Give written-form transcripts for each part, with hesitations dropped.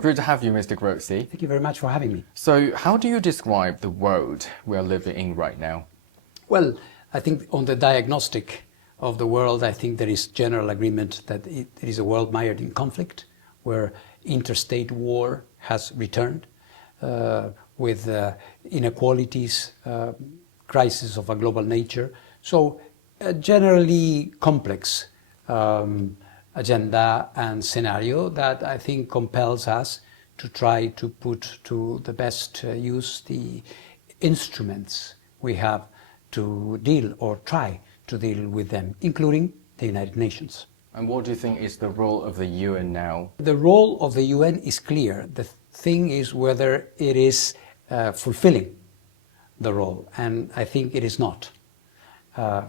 Good to have you, Mr. Grossi. Thank you very much for having me. So, how do you describe the world we are living in right now? Well, I think on the diagnostic of the world, I think there is general agreement that it is a world mired in conflict, where interstate war has returned, with inequalities, crisis of a global nature. So, a generally complex agenda and scenario that I think compels us to try to put to the best use the instruments we have to deal or try to deal with them, including the United Nations. And what do you think is the role of the UN now? The role of the UN is clear. The thing is whether it is fulfilling the role, and I think it is not.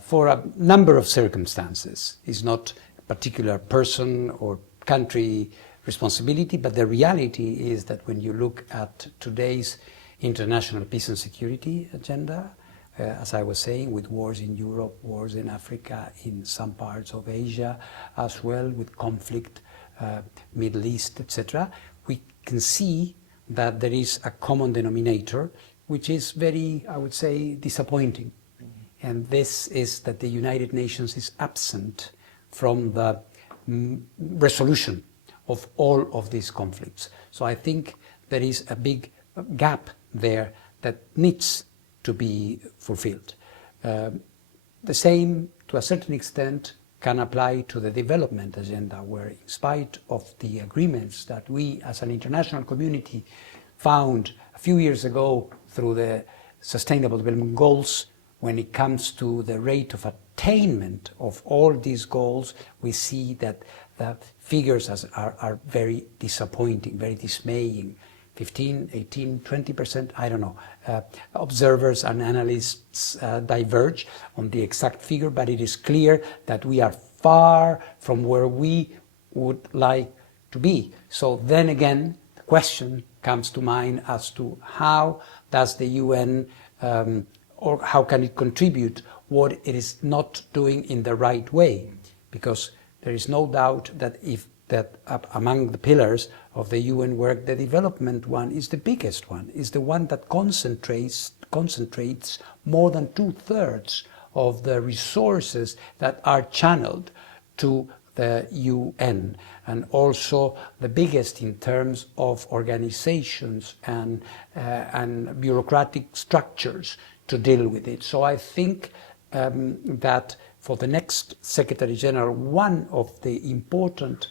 For a number of circumstances. It's not particular person or country responsibility, but the reality is that when you look at today's international peace and security agenda, as I was saying, with wars in Europe, wars in Africa, in some parts of Asia as well, with conflict, Middle East, etc., we can see that there is a common denominator, which is very, I would say, disappointing. And this is that the United Nations is absent from the resolution of all of these conflicts. So I think there is a big gap there that needs to be fulfilled. The same, to a certain extent, can apply to the development agenda, where in spite of the agreements that we as an international community found a few years ago through the Sustainable Development Goals, when it comes to the rate of attainment of all these goals, we see that the figures are very disappointing, very dismaying. 15, 18, 20%, I don't know. Observers and analysts diverge on the exact figure, but it is clear that we are far from where we would like to be. So then again, the question comes to mind as to how does the UN or how can it contribute what it is not doing in the right way? Because there is no doubt that among the pillars of the UN work, the development one is the biggest one, is the one that concentrates more than 2/3 of the resources that are channeled to the UN, and also the biggest in terms of organizations and bureaucratic structures to deal with it. So I think that for the next Secretary General, one of the important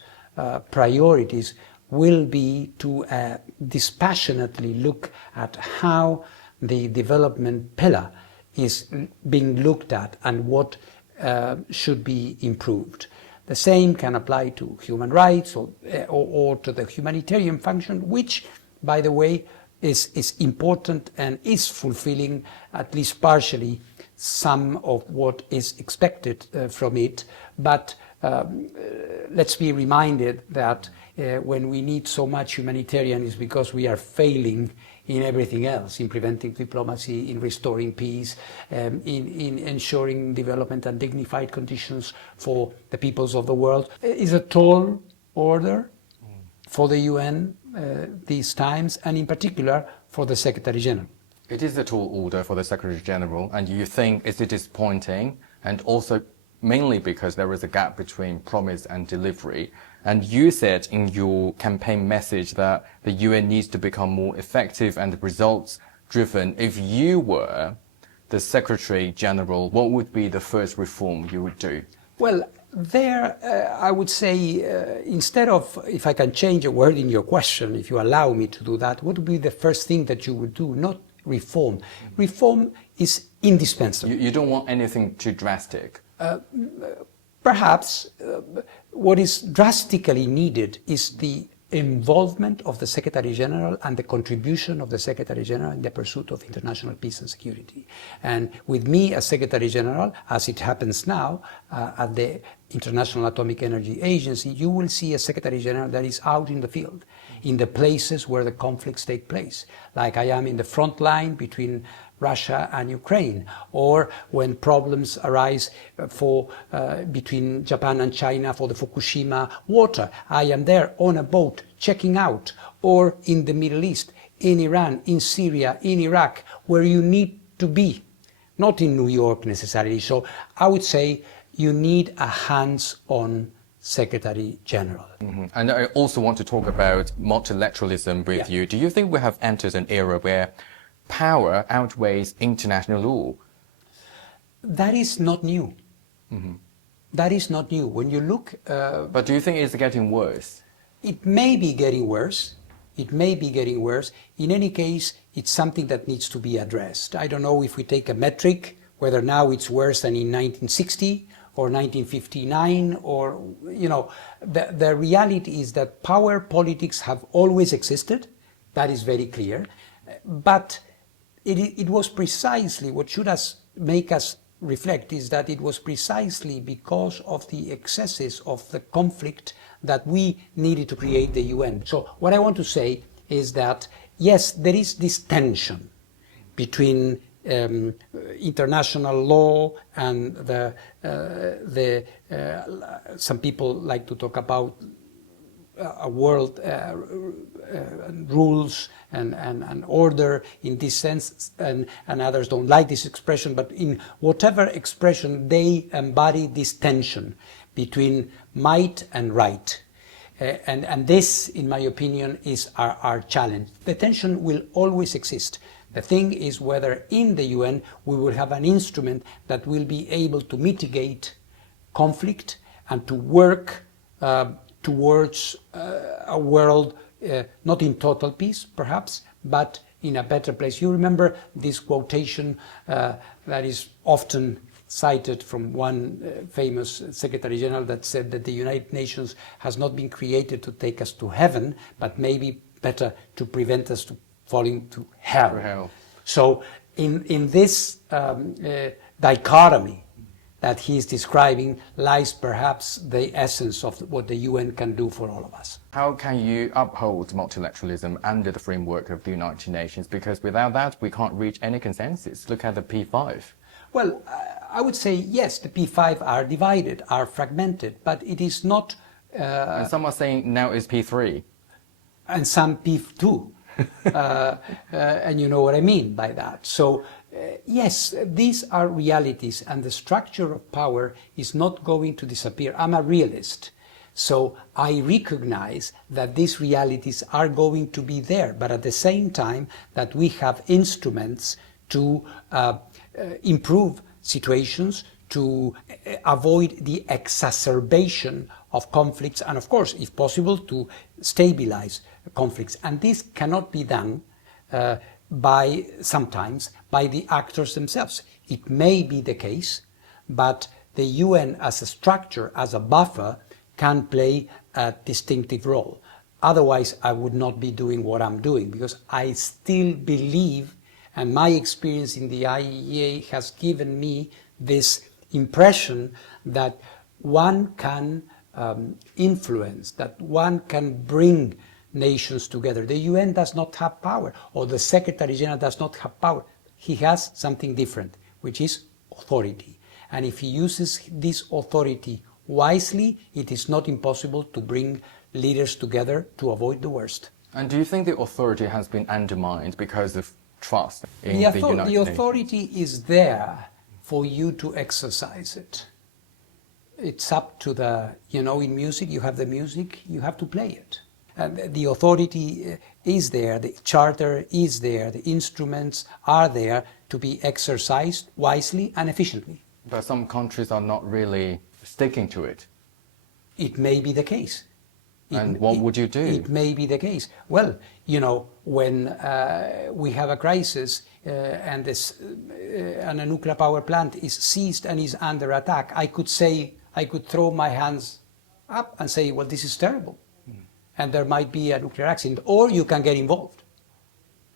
priorities will be to dispassionately look at how the development pillar is being looked at and what should be improved. The same can apply to human rights or to the humanitarian function, which, by the way, is important and is fulfilling, at least partially, some of what is expected from it. But let's be reminded that when we need so much humanitarian is because we are failing in everything else, in preventing diplomacy, in restoring peace, in ensuring development and dignified conditions for the peoples of the world. It's a tall order for the UN these times, and in particular for the Secretary General. It is a tall order for the Secretary General, and you think it's disappointing, and also mainly because there is a gap between promise and delivery. And you said in your campaign message that the UN needs to become more effective and results-driven. If you were the Secretary General, what would be the first reform you would do? Well, there, I would say, instead of, if I can change a word in your question, if you allow me to do that, what would be the first thing that you would do? Not reform. Reform is indispensable. You don't want anything too drastic? Perhaps what is drastically needed is the involvement of the Secretary General and the contribution of the Secretary General in the pursuit of international peace and security. And with me as Secretary General, as it happens now at the International Atomic Energy Agency, you will see a Secretary General that is out in the field, in the places where the conflicts take place, like I am in the front line between Russia and Ukraine, or when problems arise between Japan and China for the Fukushima water. I am there on a boat checking out, or in the Middle East, in Iran, in Syria, in Iraq, where you need to be, not in New York necessarily. So I would say you need a hands-on Secretary General. And I also want to talk about multilateralism with you. Do you think we have entered an era where power outweighs international law? That is not new. That is not new. When you look... But do you think it's getting worse? It may be getting worse. It may be getting worse. In any case, it's something that needs to be addressed. I don't know if we take a metric, whether now it's worse than in 1960 or 1959, or, you know, the reality is that power politics have always existed. That is very clear. But it was precisely what should make us reflect is that it was precisely because of the excesses of the conflict that we needed to create the UN. So what I want to say is that, yes, there is this tension between international law and some people like to talk about a world rules and order in this sense, and others don't like this expression, but in whatever expression they embody this tension between might and right. And this, in my opinion, is our challenge. The tension will always exist. The thing is whether in the UN we will have an instrument that will be able to mitigate conflict and to work towards a world not in total peace, perhaps, but in a better place. You remember this quotation that is often cited from one famous Secretary General that said that the United Nations has not been created to take us to heaven, but maybe better to prevent us to falling to hell. So in this dichotomy that he is describing lies perhaps the essence of what the UN can do for all of us. How can you uphold multilateralism under the framework of the United Nations? Because without that, we can't reach any consensus. Look at the P5. Well, I would say, yes, the P5 are divided, are fragmented, but it is not... and some are saying now it's P3. And some P2. And you know what I mean by that. So, yes, these are realities, and the structure of power is not going to disappear. I'm a realist, so I recognize that these realities are going to be there, but at the same time that we have instruments to improve situations, to avoid the exacerbation of conflicts, and of course, if possible, to stabilize conflicts. And this cannot be done sometimes by the actors themselves. It may be the case, but the UN as a structure, as a buffer, can play a distinctive role. Otherwise, I would not be doing what I'm doing, because I still believe, and my experience in the IEA has given me this impression that one can influence, that one can bring nations together. The UN does not have power, or the Secretary General does not have power. He has something different, which is authority. And if he uses this authority wisely, it is not impossible to bring leaders together to avoid the worst. And do you think the authority has been undermined because of trust in the United Nations? The authority is there for you to exercise it. It's up to in music, you have the music, you have to play it. And the authority is there, the charter is there, the instruments are there to be exercised wisely and efficiently. But some countries are not really sticking to it. It may be the case. And what would you do? It may be the case. Well, when we have a crisis and a nuclear power plant is seized and is under attack, I could throw my hands up and say, well, this is terrible. And there might be a nuclear accident, or you can get involved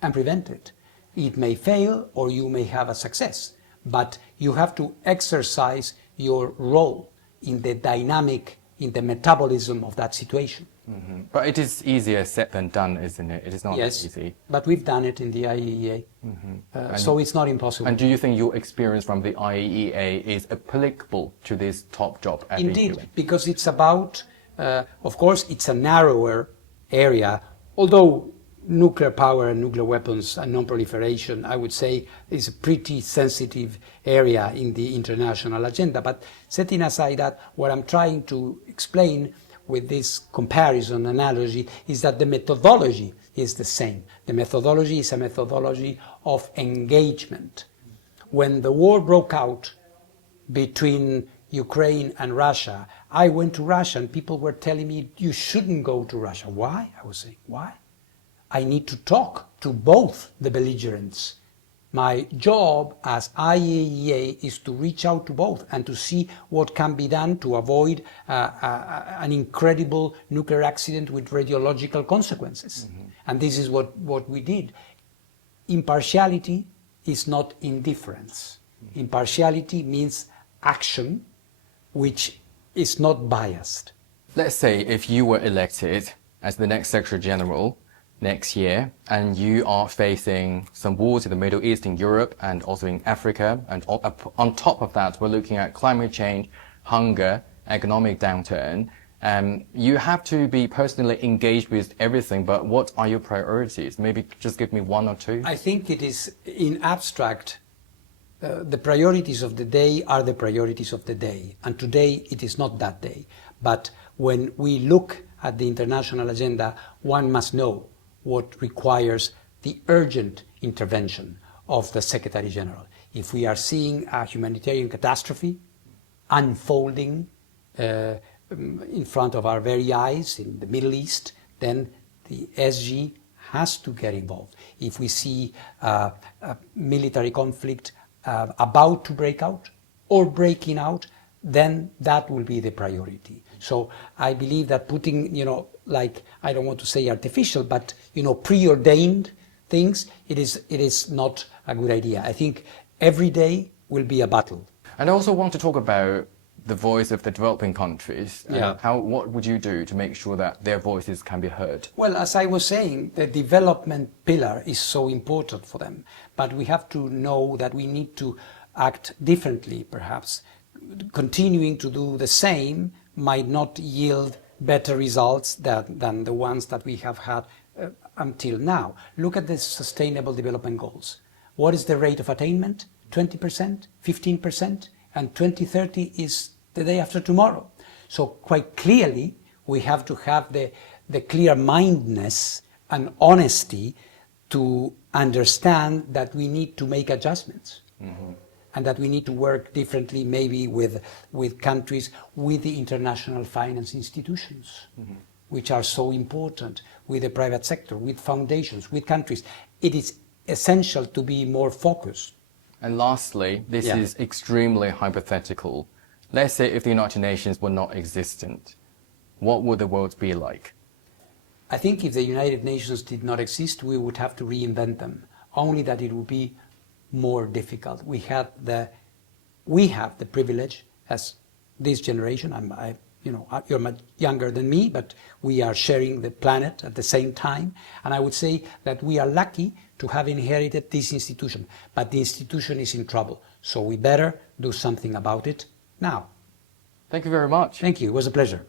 and prevent it. It may fail, or you may have a success, but you have to exercise your role in the dynamic, in the metabolism of that situation. Mm-hmm. But it is easier said than done, isn't it? It is not that easy. But we've done it in the IEEA, so it's not impossible. And do you think your experience from the IEEA is applicable to this top job at the UN? Indeed, because it's about, of course, it's a narrower area, although nuclear power and nuclear weapons and non-proliferation, I would say, is a pretty sensitive area in the international agenda. But setting aside that, what I'm trying to explain with this comparison analogy is that the methodology is the same. The methodology is a methodology of engagement. When the war broke out between Ukraine and Russia, I went to Russia and people were telling me, you shouldn't go to Russia. Why? I was saying, why? I need to talk to both the belligerents. My job as IAEA is to reach out to both and to see what can be done to avoid an incredible nuclear accident with radiological consequences. Mm-hmm. And this is what we did. Impartiality is not indifference. Mm-hmm. Impartiality means action which is not biased. Let's say if you were elected as the next Secretary General next year, and you are facing some wars in the Middle East, in Europe, and also in Africa, and on top of that, we're looking at climate change, hunger, economic downturn. You have to be personally engaged with everything, but what are your priorities? Maybe just give me one or two. I think it is, in abstract, the priorities of the day are the priorities of the day, and today it is not that day. But when we look at the international agenda, one must know what requires the urgent intervention of the Secretary General. If we are seeing a humanitarian catastrophe unfolding in front of our very eyes in the Middle East, then the SG has to get involved. If we see a military conflict about to break out or breaking out, then that will be the priority. So I believe that putting, like, I don't want to say artificial, but, preordained things, it is not a good idea. I think every day will be a battle. And I also want to talk about the voice of the developing countries. Yeah. What would you do to make sure that their voices can be heard? Well, as I was saying, the development pillar is so important for them. But we have to know that we need to act differently, perhaps. Continuing to do the same might not yield better results than the ones that we have had until now. Look at the Sustainable Development Goals. What is the rate of attainment? 20%, 15%, and 2030 is the day after tomorrow. So quite clearly, we have to have the clear-mindedness and honesty to understand that we need to make adjustments. Mm-hmm. And that we need to work differently, maybe with countries, with the international finance institutions, mm-hmm. which are so important, with the private sector, with foundations, with countries. It is essential to be more focused. And lastly, this is extremely hypothetical. Let's say if the United Nations were not existent, what would the world be like? I think if the United Nations did not exist, we would have to reinvent them, only that it would be more difficult. We have the privilege as this generation. You're much younger than me, but we are sharing the planet at the same time. And I would say that we are lucky to have inherited this institution, but the institution is in trouble. So we better do something about it now. Thank you very much. Thank you. It was a pleasure.